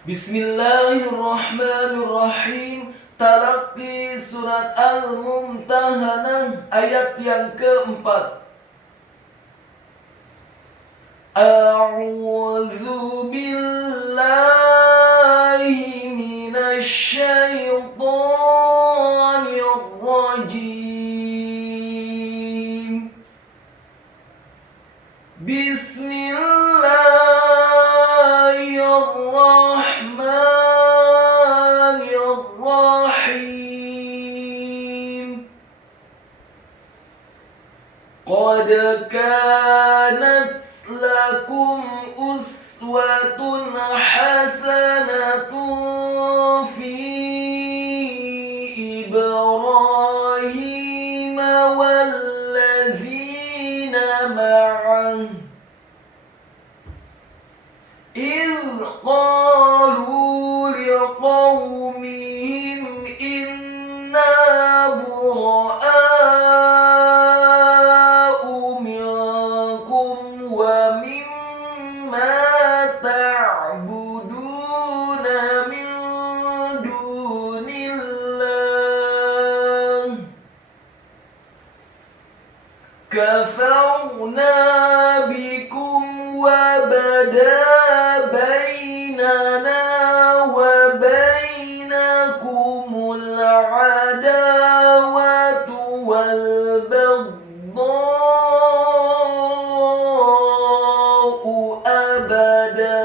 Bismillahirrahmanirrahim. Talaqi surat Al-Mumtahanah ayat yang keempat. A'udzu billahi minasy syaithanir rajim. Bismillahirrahmanirrahim. Qad kanat lakum uswatun hasanatun fi Ibrahim walladzina ma'ah إذ قالوا لقومهم إنا براء منكم ومما تعبدون من دون الله كفرنا بكم وبدا بيننا وبينكم العداوة والبغضاء أبدا.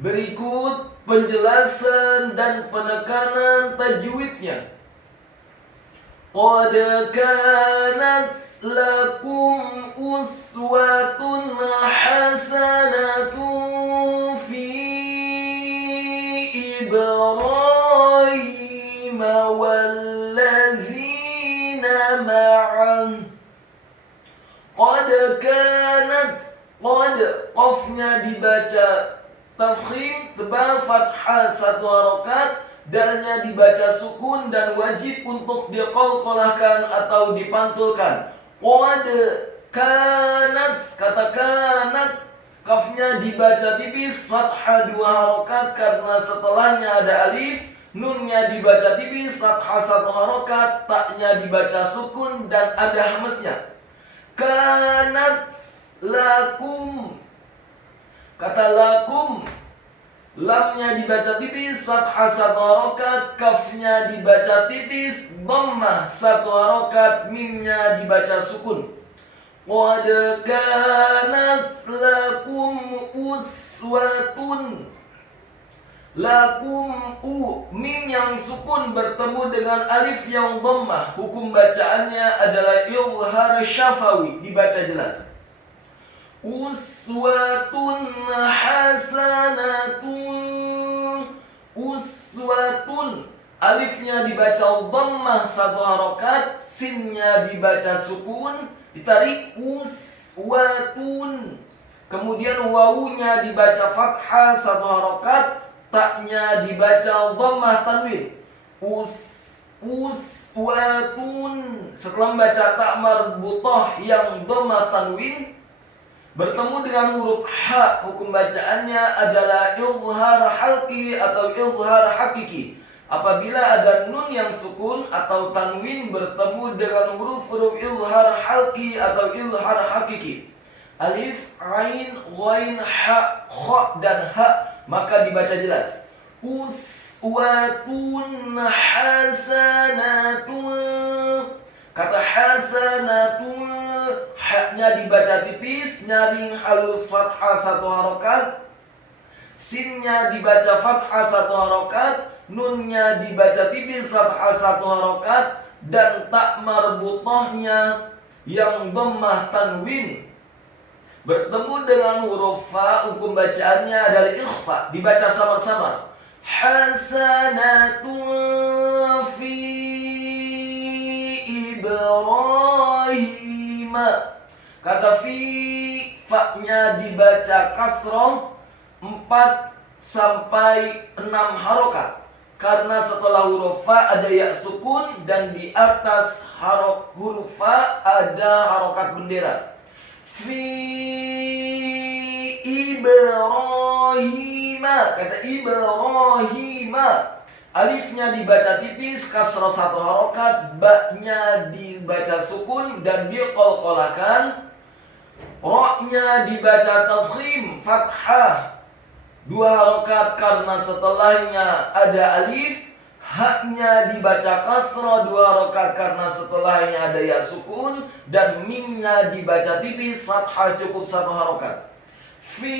Berikut penjelasan dan penekanan tajwidnya. Qad kanat lakum uswatun hasanatun fi Ibrahim walladzina ma'ah. Qad kanat, qad qafnya dibaca tafkhim tebal fathah satu harokat, dalnya dibaca sukun dan wajib untuk diqalqalahkan atau dipantulkan. Qad kanat, kata kanat, kafnya dibaca tipis fathah dua harokat karena setelahnya ada alif. Nunnya dibaca tipis fathah satu harokat, taknya dibaca sukun dan ada hamznya. Kanat lakum, kata lakum, lamnya dibaca tipis fathah satu harokat, kafnya dibaca tipis dhammah satu harokat, mimnya dibaca sukun. Qad kanat lakum uswatun, lakum mim yang sukun bertemu dengan alif yang dhammah, hukum bacaannya adalah izhar syafawi, dibaca jelas. Uswatun hasanatun, uswatun, alifnya dibaca dhammah satu harokat, sinnya dibaca sukun, ditarik uswatun. Kemudian wawunya dibaca fathah satu harokat, taknya dibaca dhammah tanwin. Uswatun. Setelah membaca tak marbutah yang dhammah tanwin bertemu dengan huruf ha, hukum bacaannya adalah izhar halqi atau izhar hakiki. Apabila ada nun yang sukun atau tanwin bertemu dengan huruf-huruf izhar halqi atau izhar hakiki, alif, ain, ghain, ha, kha dan ha, maka dibaca jelas. Uswatun hasanatun, kata hasanatun, haknya dibaca tipis, nyaring halus fathah satu harokat, sinnya dibaca fathah satu harokat, nunnya dibaca tipis fathah satu harokat, dan tak marbutahnya yang dhammah tanwin bertemu dengan huruf fa, hukum bacaannya adalah ikhfa, dibaca samar-samar. Hasanatun fi Ibrahim, kata fi, fa-nya dibaca kasroh 4 sampai 6 harokat. Karena setelah huruf fa ada ya sukun dan di atas huruf fa ada harokat bendera. Fi Ibrahim, Ibrahima, kata Ibrahima. Alifnya dibaca tipis, kasrah 1 harokat, ba-nya dibaca sukun dan diqalqalahkan. Ra-nya dibaca tafkhim, fathah 2 harokat karena setelahnya ada alif. Ha-nya dibaca kasrah 2 harokat karena setelahnya ada ya sukun. Dan mim-nya dibaca tipis, fathah cukup 1 harokat. Fi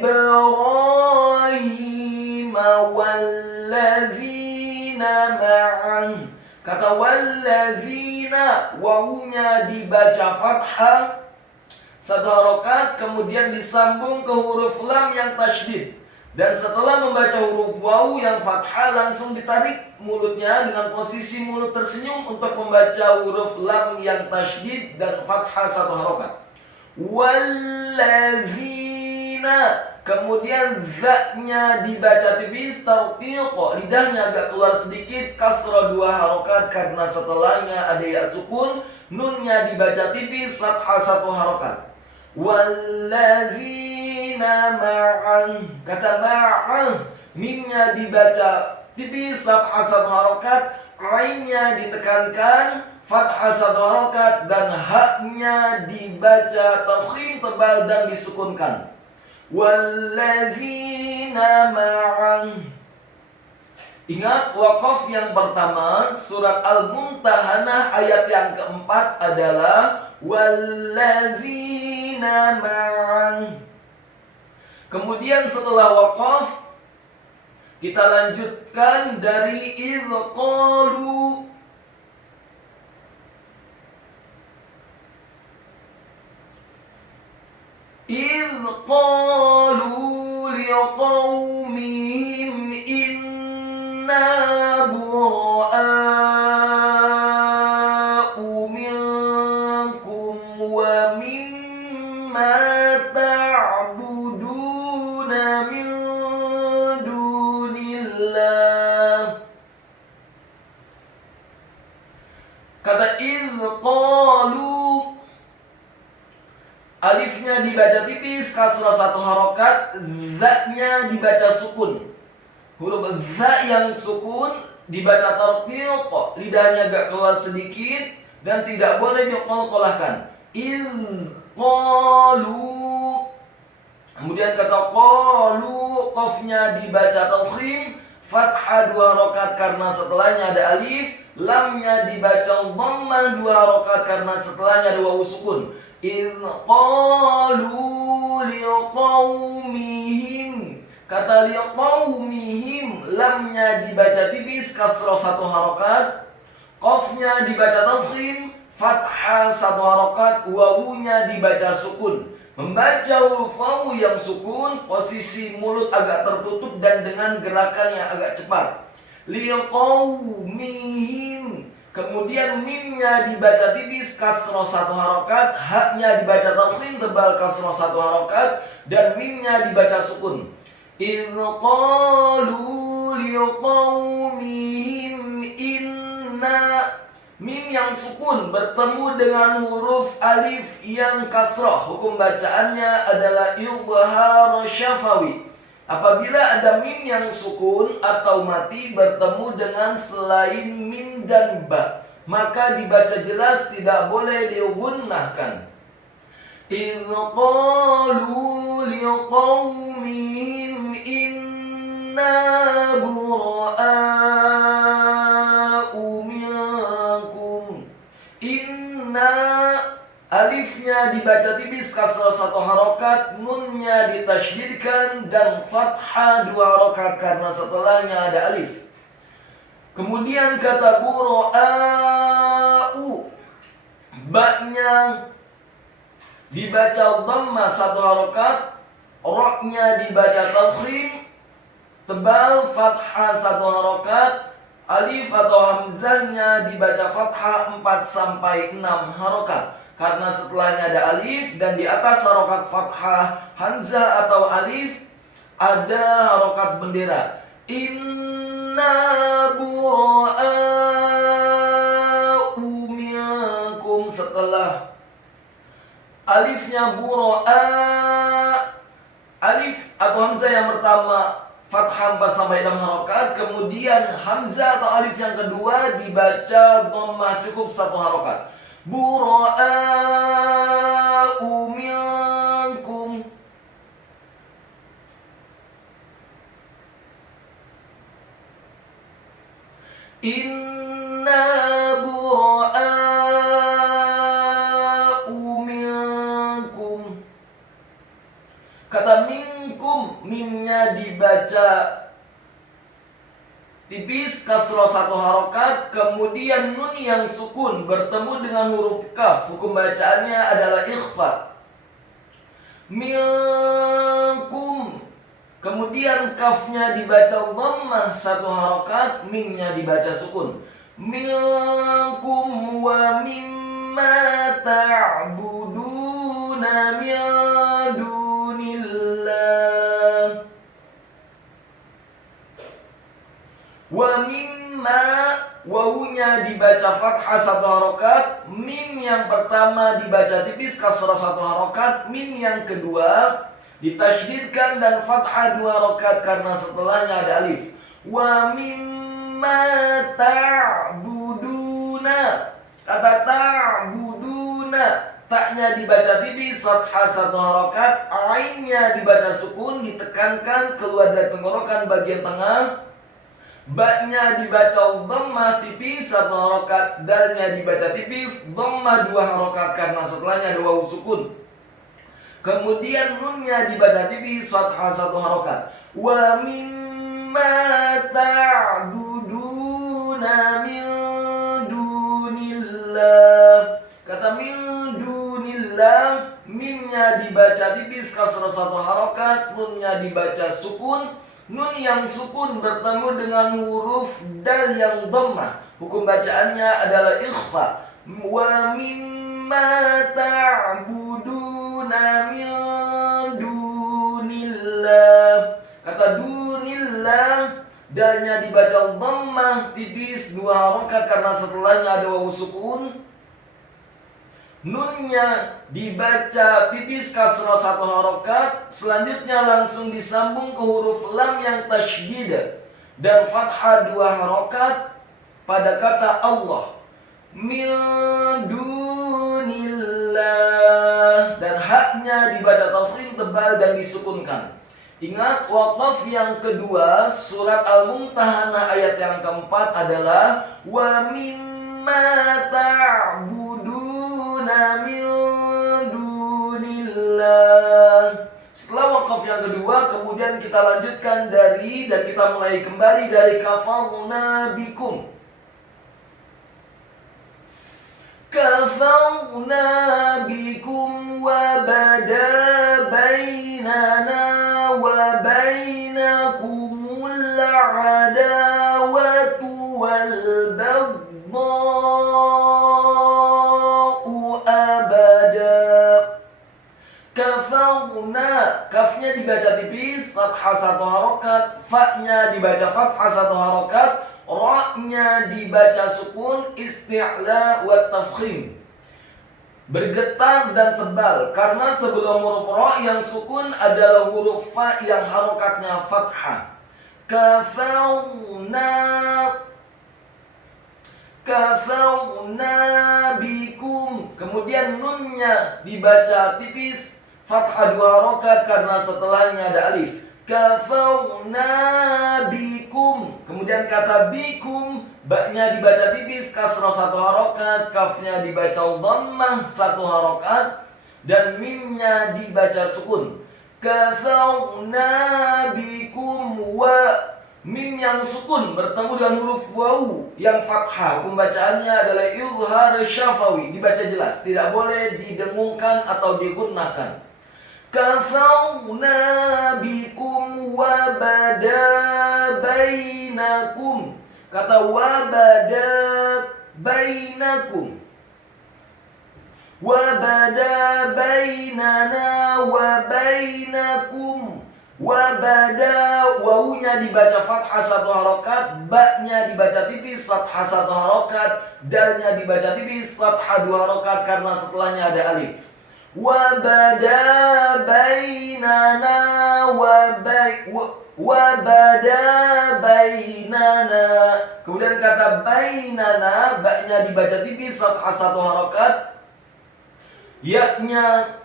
Ibrahim walladzina ma'an. Kata walladzina, wawunya dibaca fathah 1 harokat, kemudian disambung ke huruf lam yang tasydid. Dan setelah membaca huruf wawu yang fathah, langsung ditarik mulutnya dengan posisi mulut tersenyum untuk membaca huruf lam yang tasydid dan fathah 1 harokat. Walladzina, kemudian za-nya dibaca tipis, tarqiq, lidahnya agak keluar sedikit, kasrah 2 harokat karena setelahnya ada ya sukun. Nunnya dibaca tipis, fathah 1 harokat. Walladzina ma'an, kata ma'an, mimnya dibaca tipis, fathah 1 harokat. Ainnya ditekankan, fathah 1 harokat. Dan ha-nya dibaca tafkhim tebal dan disukunkan. Walladzina ma'an. Ingat, waqaf yang pertama surat Al-Mumtahanah ayat yang keempat adalah walladzina ma'an. Kemudian setelah waqaf kita lanjutkan dari idh qalu. إذ قالوا لقومهم إنا براء منكم ومما تعبدون من دون الله. Kata إذ قالوا, alifnya dibaca tipis, kasrah 1 harokat, za-nya dibaca sukun. Huruf za yang sukun dibaca tarqiq, lidahnya agak keluar sedikit dan tidak boleh diqalqalahkan. Idz qalu. Kemudian kata qalu, qafnya dibaca tafkhim, fathah 2 harokat karena setelahnya ada alif. Lamnya dibaca dhammah 2 harokat karena setelahnya ada wawu sukun. إذ قالوا لقومهم, kata liqaumihim, lamnya dibaca tipis, kasrah 1 harokat. Qafnya dibaca tafkhim, fathah 1 harokat. Wawunya dibaca sukun. Membaca huruf wawu yang sukun, posisi mulut agak tertutup dan dengan gerakan yang agak cepat. Liqaumihim. Kemudian mimnya dibaca tipis, kasrah 1 harokat. Ha-nya dibaca tafkhim tebal, kasrah 1 harokat. Dan mimnya dibaca sukun. Idh qalu liqaumihim inna. Mim yang sukun bertemu dengan huruf alif yang kasrah, hukum bacaannya adalah idhar syafawi. Apabila ada mim yang sukun atau mati bertemu dengan selain mim dan ba, maka dibaca jelas, tidak boleh digunnahkan. Idh qalu liqaumihim inna bura'a'u minkum. Inna, alifnya dibaca tipis, kasrah 1 harokat, nunnya ditasydidkan dan fathah 2 harokat karena setelahnya ada alif. Kemudian kata bura'a'u, ba-nya dibaca dhammah 1 harokat, ra-nya dibaca tafkhim tebal, fathah 1 harokat, alif atau hamzahnya dibaca fathah 4 sampai 6 harokat. Karena setelahnya ada alif dan di atas harokat fathah hamzah atau alif ada harokat bendera. Inna bura'a'u minkum. Setelah alifnya bura'a, alif atau hamzah yang pertama fathah 4 sampai 6 harokat, kemudian hamzah atau alif yang kedua dibaca dhammah cukup 1 harokat. Bura'u minkum. Inna bura'u minkum. Kata minkum, minnya dibaca tipis kasroh 1 harokat, kemudian nun yang sukun bertemu dengan huruf kaf, hukum bacaannya adalah ikhfa. Minkum, kemudian kafnya dibaca dhammah 1 harokat, minnya dibaca sukun. Minkum wa mimma ta'buduna min dunillah. Wa mimma, wawunya dibaca fathah 1 harokat, mim yang pertama dibaca tipis kasrah 1 harokat, mim yang kedua ditasydidkan dan fathah 2 harokat karena setelahnya ada alif. Wa mimma ta'buduna. Kata ta'buduna, taknya dibaca tipis fathah 1 harokat, ainnya dibaca sukun ditekankan keluar dari tenggorokan bagian tengah. Ba-nya dibaca dhammah tipis 1 harokat, dalnya dibaca tipis dhammah 2 harokat karena setelahnya ada wawu sukun. Kemudian nunnya dibaca tipis fathah 1 harokat. Wa mimma ta'buduna min dunillah. Kata min dunillah, mimnya dibaca tipis kasrah 1 harokat, nunnya dibaca sukun. Nun yang sukun bertemu dengan huruf dal yang dhammah, hukum bacaannya adalah ikhfa. Wa mimma ta'buduna min dunillah. Kata dunillah, dalnya dibaca dhammah tipis 2 harokat karena setelahnya ada wawu sukun. Nunnya dibaca tipis kasrah 1 harokat, selanjutnya langsung disambung ke huruf lam yang tasydid dan fathah 2 harokat pada kata Allah. Min dunillah, dan haknya dibaca tafkhim tebal dan disukunkan. Ingat, waqaf yang kedua surat Al-Mumtahanah ayat yang keempat adalah wa mimma ta'buduna min dunillah. Setelah waqaf yang kedua, kemudian kita lanjutkan dari dan kita mulai kembali dari kafarna bikum. Kafarna bikum wa bada bainana wa bainakumul adawatu wal baghdha'u abada. Kafarna, kafnya dibaca tipis fathah 1 harokat, fa-nya dibaca fathah 1 harokat, ra-nya dibaca sukun isti'la wa tafkhim, bergetar dan tebal karena sebelum huruf ra yang sukun adalah huruf fa yang harokatnya fathah. Kafarna bikum, kemudian nunnya dibaca tipis fathah 2 harokat karena setelahnya ada alif. Kafarna bikum, kemudian kata bikum, ba-nya dibaca tipis kasrah 1 harokat, kafnya dibaca dhammah 1 harokat, dan mimnya dibaca sukun. Kafarna bikum wa, mim yang sukun bertemu dengan huruf wawu yang fathah, pembacaannya adalah izhar syafawi, dibaca jelas, tidak boleh didengungkan atau digunakan. Kafarna bikum wa bada bainakum. Kata wa bada bainakum, wa bada bainana wa bainakum. Wa bada, wawunya dibaca fathah 1 harokat, ba-nya dibaca tipis fathah 1 harokat, dalnya dibaca tipis fathah 2 harokat karena setelahnya ada alif. wa bada bainana wa bada bainana. Kemudian kata bainana, baknya dibaca tipis fathah 1 harokat, ya-nya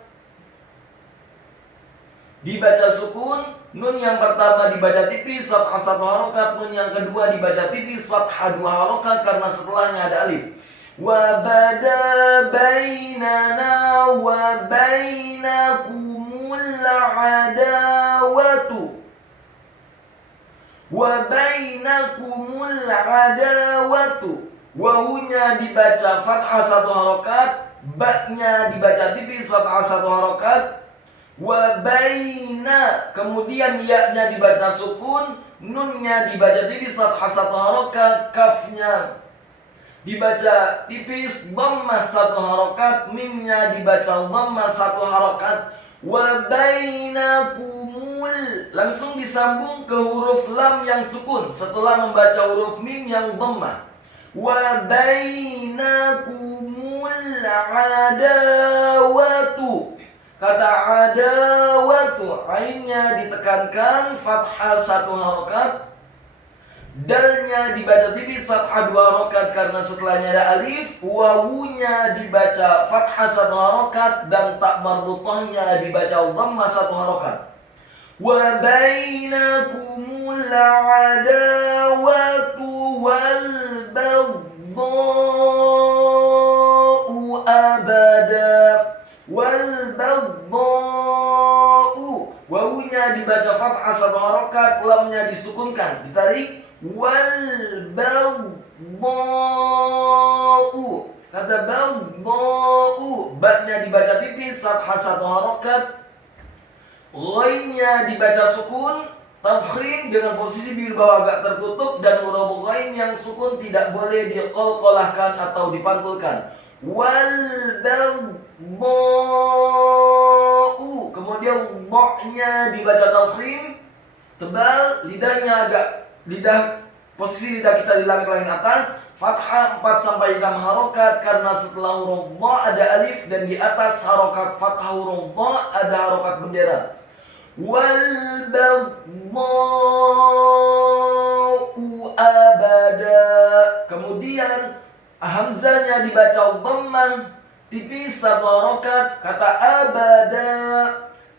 dibaca sukun, nun yang pertama dibaca tipis fathah 1 harokat, nun yang kedua dibaca tipis fathah 2 harokat karena setelahnya ada alif. Wa bada bainana wa bainakumul adawatu. Wa bainakumul adawatu. Wawunya dibaca fathah 1 harokat, baknya dibaca tipis fathah 1 harokat. Wa baina, kemudian ya-nya dibaca sukun, nunnya dibaca tipis fathah 1 harokat, kafnya dibaca tipis dhammah 1 harokat, mimnya dibaca dhammah 1 harokat. Wa bainakumul, langsung disambung ke huruf lam yang sukun setelah membaca huruf mim yang dhammah. Wa bainakumul adawatu. Kata adawatu, ainnya ditekankan fathah 1 harokat, dalnya dibaca tipis fathah 2 harokat karena setelahnya ada alif. Wawunya dibaca fathah 1 harokat dan tak marbutohnya dibaca dhammah 1 harokat. Wa bainakumul adawatu wal baghdha'u abada. Wal baghdha'u, wawunya dibaca fathah 1 harokat, lamnya disukunkan, ditarik. Wal baghdha'u, kata baghdha'u, baknya dibaca tipis fathah 1 harokat, ghainnya dibaca sukun, tafkhim dengan posisi bibir bawah agak tertutup, dan huruf ghain yang sukun tidak boleh diqalqalahkan atau dipantulkan. Wal baghdha'u, kemudian ba-nya dibaca tafkhim, tebal, posisi lidah kita di langit-langit atas, fathah 4 sampai 6 harokat karena setelah huruf ba ada alif dan di atas harokat fathah huruf ba ada harokat bendera. Wal baghdha'u abada, kemudian hamzanya dibaca dhammah tipis 1 harokat, kata abada,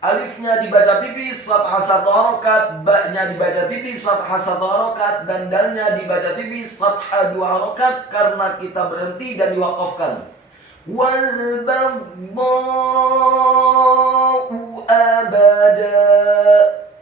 alifnya dibaca tipis fathah 1 harokat, baknya dibaca tipis fathah 1 harokat, dan dalnya dibaca tipis fathah 2 harokat karena kita berhenti dan diwakafkan. Wal baghdha'u abada.